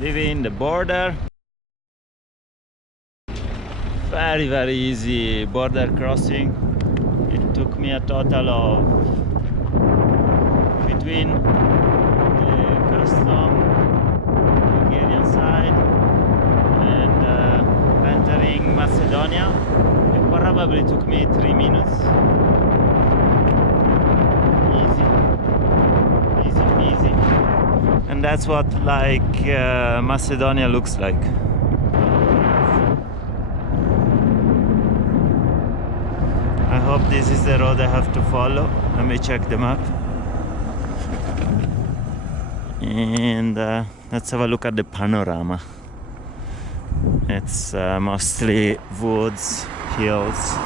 leaving the border. Very easy border crossing. It took me a total of between the custom Bulgarian side and entering Macedonia. It probably took me 3 minutes. Easy peasy. And that's what Macedonia looks like. I hope this is the road I have to follow. Let me check the map. And let's have a look at the panorama. It's mostly woods, hills.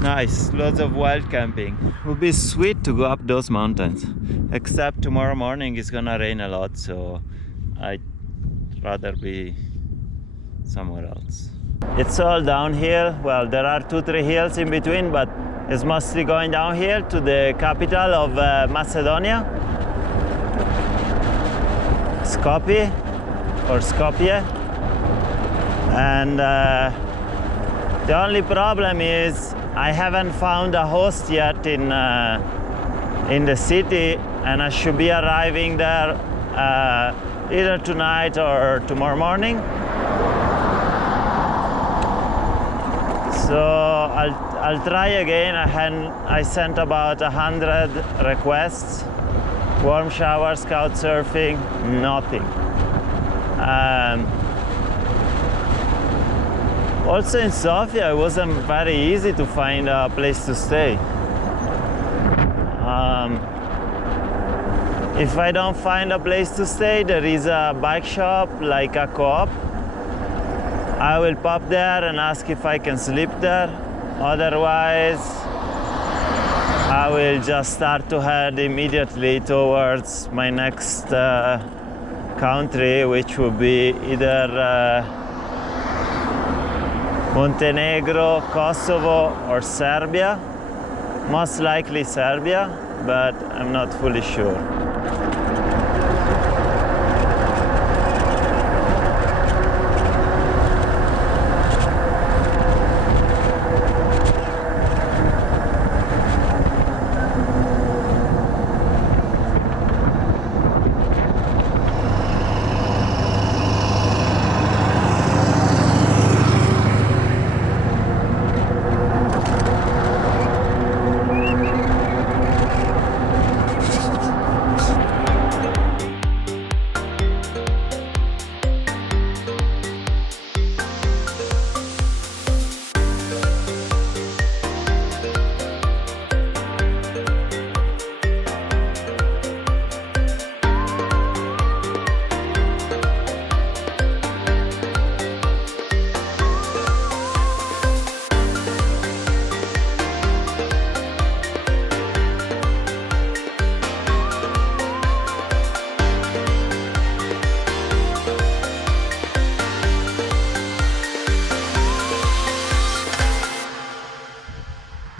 Nice, lots of wild camping. It would be sweet to go up those mountains. Except tomorrow morning it's gonna rain a lot, so I'd rather be somewhere else. It's all downhill. Well, there are 2-3 hills in between, but it's mostly going downhill to the capital of Macedonia, Skopje. And the only problem is I haven't found a host yet in the city, and I should be arriving there either tonight or tomorrow morning. So I'll try again. I sent about 100 requests. Warm showers, couch surfing, nothing. Also in Sofia, it wasn't very easy to find a place to stay. If I don't find a place to stay, there is a bike shop, like a co-op. I will pop there and ask if I can sleep there. Otherwise, I will just start to head immediately towards my next country, which will be either Montenegro, Kosovo, or Serbia. Most likely Serbia, but I'm not fully sure.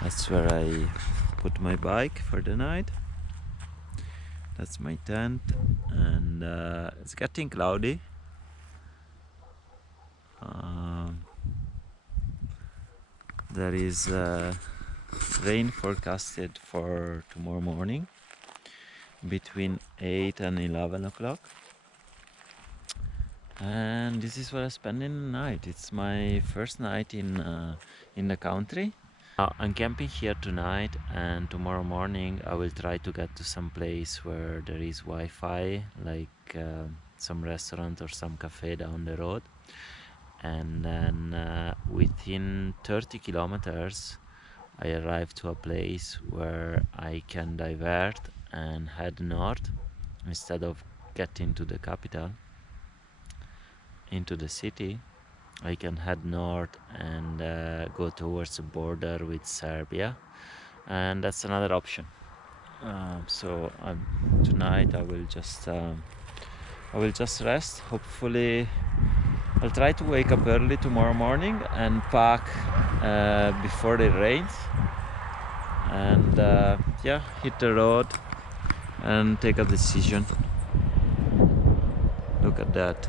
That's where I put my bike for the night. That's my tent, and it's getting cloudy. There is rain forecasted for tomorrow morning between 8 and 11 o'clock. And this is where I'm spending the night. It's my first night in the country. I'm camping here tonight, and tomorrow morning I will try to get to some place where there is Wi-Fi, like some restaurant or some cafe down the road. And then within 30 kilometers I arrive to a place where I can divert and head north instead of getting to the capital, into the city. I can head north and go towards the border with Serbia, and that's another option. So tonight I will just rest. Hopefully I'll try to wake up early tomorrow morning and pack before it rains, and yeah, hit the road and take a decision. Look at that.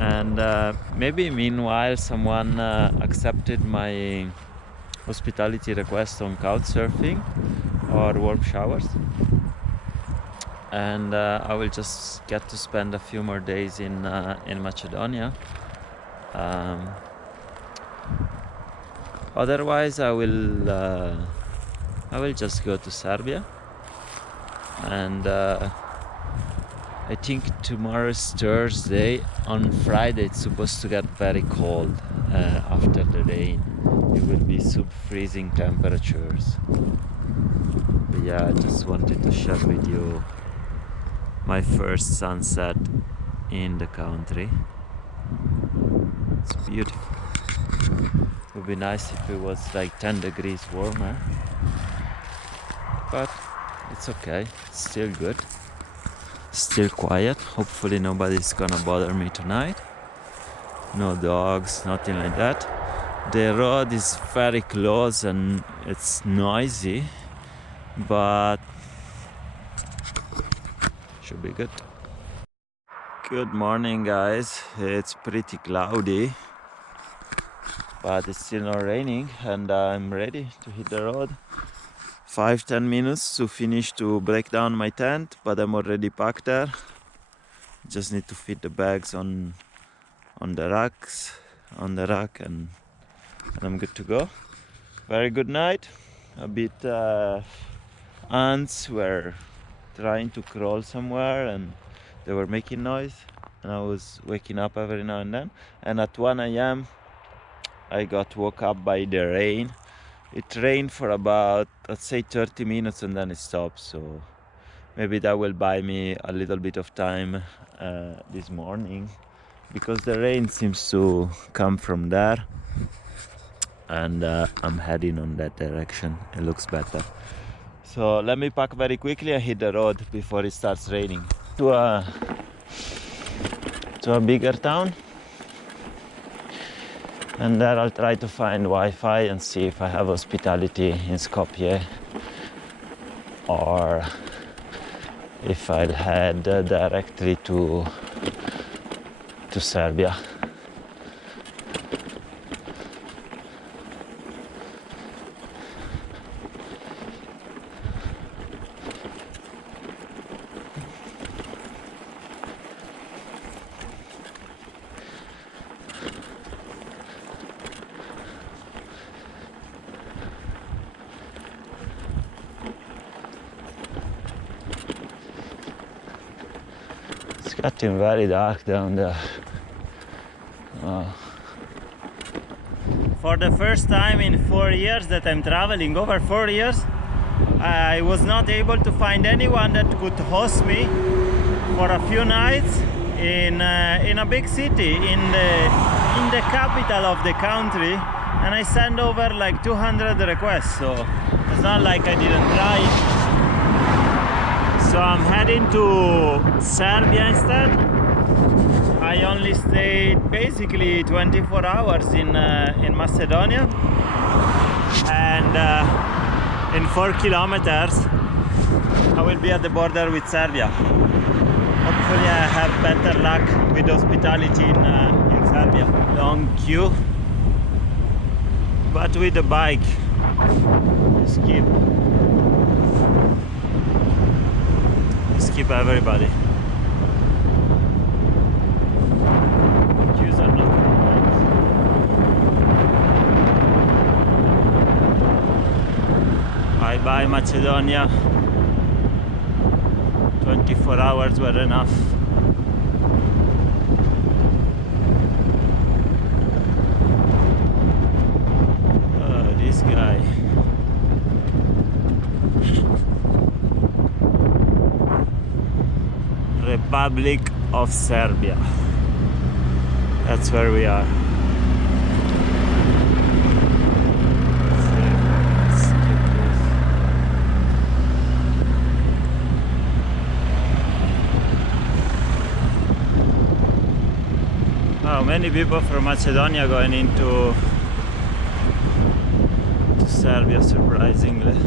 And maybe meanwhile someone accepted my hospitality request on couch surfing or warm showers, and I will just get to spend a few more days in Macedonia. Otherwise I will just go to Serbia, and I think tomorrow is Thursday. On Friday it's supposed to get very cold after the rain. It will be sub-freezing temperatures. But yeah, I just wanted to share with you my first sunset in the country. It's beautiful. It would be nice if it was like 10 degrees warmer, but it's okay, it's still good. Still quiet. Hopefully nobody's gonna bother me tonight. No dogs, nothing like that. The road is very close and it's noisy, but should be good. Good morning, guys. It's pretty cloudy, but it's still not raining, and I'm ready to hit the road. 5-10 minutes to finish to break down my tent, but I'm already packed there. Just need to fit the bags on the rack, and I'm good to go. Very good night. A bit ants were trying to crawl somewhere and they were making noise, and I was waking up every now and then. And at 1 a.m. I got woke up by the rain. It rained for about, let's say, 30 minutes and then it stopped, so maybe that will buy me a little bit of time this morning, because the rain seems to come from there, and I'm heading on that direction. It looks better. So let me pack very quickly and hit the road before it starts raining. To a bigger town, and there I'll try to find Wi-Fi and see if I have hospitality in Skopje, or if I'll head directly to Serbia. It's getting very dark down there. For the first time in 4 years that I'm traveling, over 4 years, I was not able to find anyone that could host me for a few nights in a big city, in the capital of the country, and I sent over like 200 requests, so it's not like I didn't try. So I'm heading to Serbia instead. I only stayed basically 24 hours in Macedonia, and in 4 kilometers I will be at the border with Serbia. Hopefully I have better luck with hospitality in Serbia. Long queue, but with the bike skip everybody. Queues are not bye bye Macedonia. 24 hours were enough. Oh, this guy. Republic of Serbia. That's where we are. Wow, many people from Macedonia going into Serbia, surprisingly.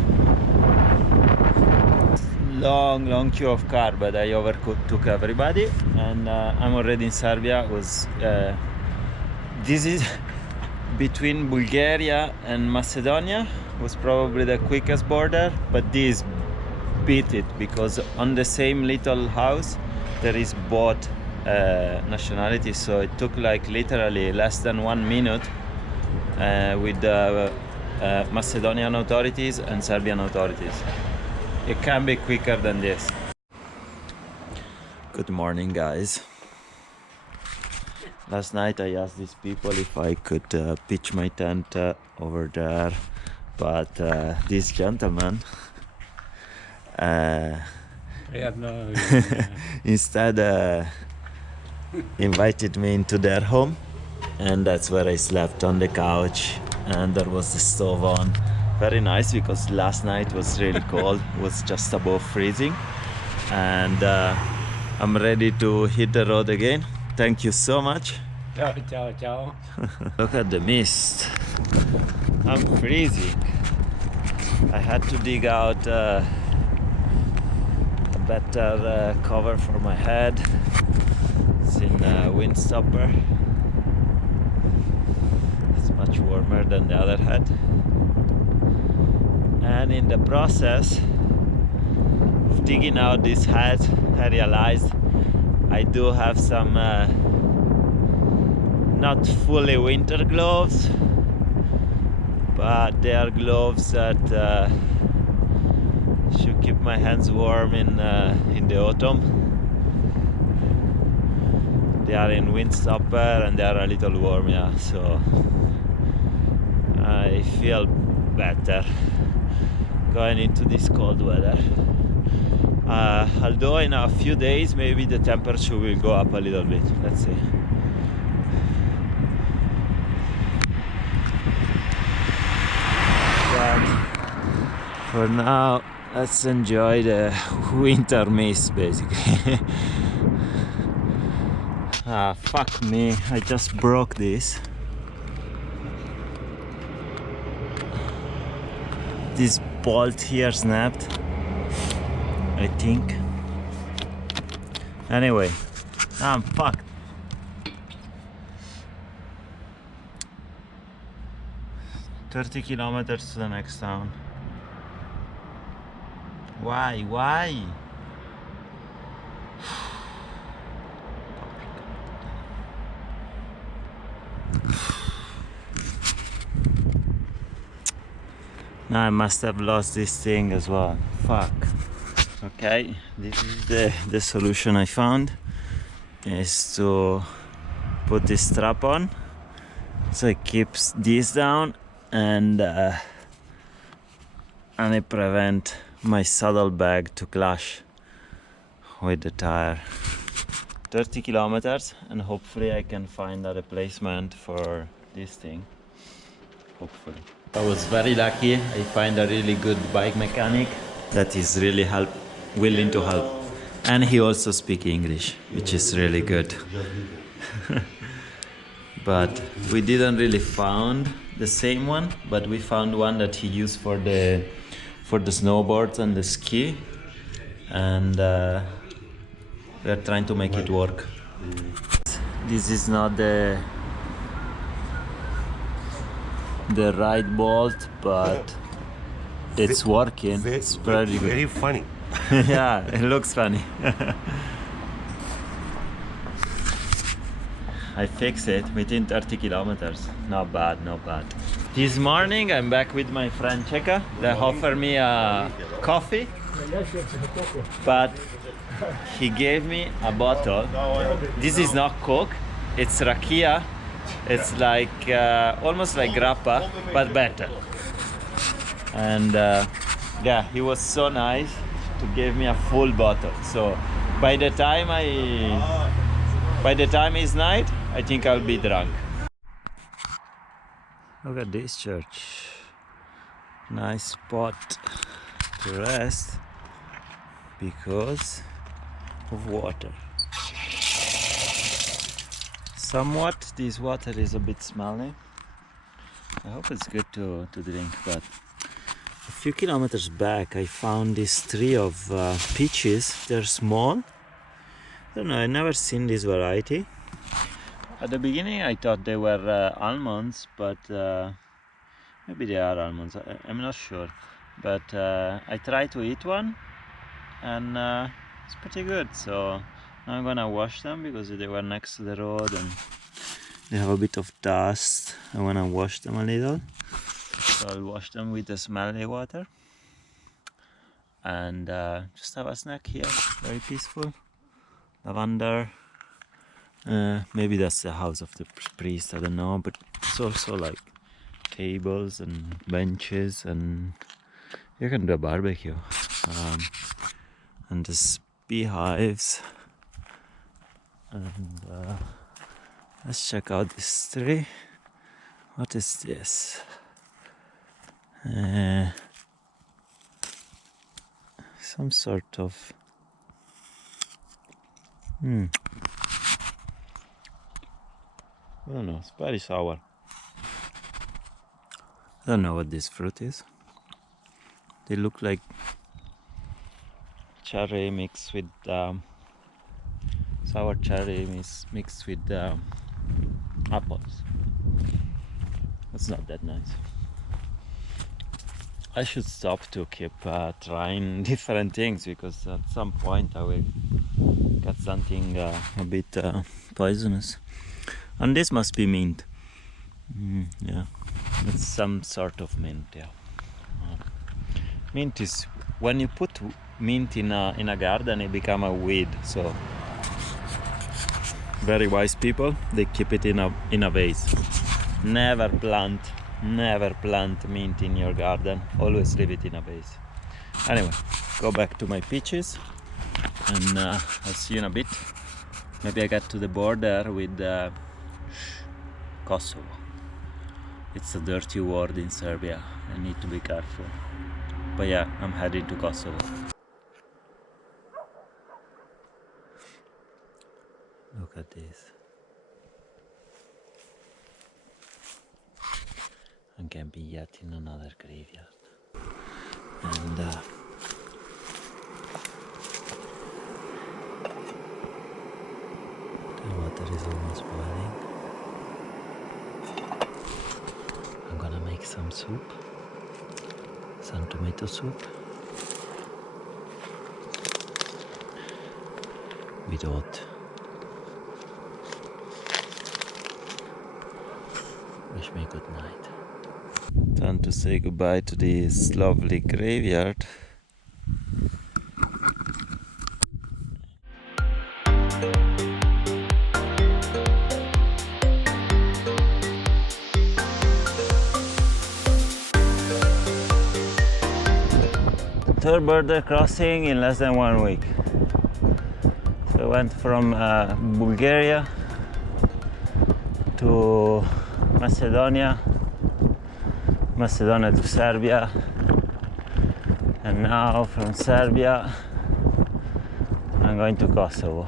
long queue of car, but I overtook everybody, and I'm already in Serbia. This is between Bulgaria and Macedonia, was probably the quickest border, but this beat it, because on the same little house there is both nationalities, so it took like literally less than 1 minute with the Macedonian authorities and Serbian authorities. It can be quicker than this. Good morning, guys. Last night I asked these people if I could pitch my tent over there, but this gentleman instead invited me into their home, and that's where I slept, on the couch, and there was the stove on. Very nice, because last night was really cold. It was just above freezing, and I'm ready to hit the road again. Thank you so much. Ciao, ciao, ciao. Look at the mist. I'm freezing. I had to dig out a better cover for my head. It's in windstopper. It's much warmer than the other hat. And in the process of digging out this hat, I realized I do have some not fully winter gloves, but they are gloves that should keep my hands warm in the autumn. They are in windstopper and they are a little warm, yeah, so I feel better going into this cold weather. Although in a few days maybe the temperature will go up a little bit. Let's see. But for now, let's enjoy the winter mist, basically. Fuck me, I just broke this. This bolt here snapped, I think. Anyway, I'm fucked. "30 kilometers to the next town." Why? Now I must have lost this thing as well. Fuck. Okay, this is the solution I found, is to put this strap on, so it keeps this down, and it prevent my saddlebag to clash with the tire. 30 kilometers, and hopefully I can find a replacement for this thing. Hopefully. I was very lucky. I find a really good bike mechanic that is really willing to help, and he also speaks English, which is really good. But we didn't really found the same one, but we found one that he used for the snowboards and the ski, and we are trying to make it work. This is not the right bolt, but it's working. It's pretty good. Very funny. Yeah, it looks funny. I fixed it within 30 kilometers. Not bad, not bad. This morning I'm back with my friend Cheka. They offered me a coffee, but he gave me a bottle. This is not Coke, it's rakia. It's like almost like grappa, but better. And yeah, he was so nice to give me a full bottle. So by the time it's night, I think I'll be drunk. Look at this church. Nice spot to rest because of water. Somewhat this water is a bit smelly. I hope it's good to drink, but A few kilometers back I found this tree of peaches. They're small. I don't know, I never seen this variety. At the beginning I thought they were almonds, but maybe they are almonds, I'm not sure. But I tried to eat one and it's pretty good. So now I'm gonna wash them because they were next to the road and they have a bit of dust. I wanna wash them a little. So I'll wash them with the smelly water and just have a snack here. Very peaceful. Lavender. Maybe that's the house of the priest, I don't know, but it's also like tables and benches and you can do a barbecue. And there's beehives. And let's check out this tree. What is this? Some sort of I don't know, it's very sour. I don't know what this fruit is. They look like cherry mixed with sour cherry mixed with apples. That's not that nice. I should stop to keep trying different things because at some point I will get something a bit poisonous. And this must be mint. Yeah, it's some sort of mint. Yeah, mint is when you put mint in a garden, it become a weed. So very wise people, they keep it in a vase. Never plant mint in your garden. Always leave it in a vase. Anyway, go back to my peaches, and I'll see you in a bit. Maybe I get to the border with Kosovo. It's a dirty word in Serbia. I need to be careful. But yeah, I'm heading to Kosovo. Look at this. I'm camping yet in another graveyard. And the water is almost boiling. I'm gonna make some soup, some tomato soup with oat. Wish me good night. Time to say goodbye to this lovely graveyard. Third border crossing in less than 1 week. So I went from Bulgaria to Macedonia to Serbia, and now from Serbia I'm going to Kosovo.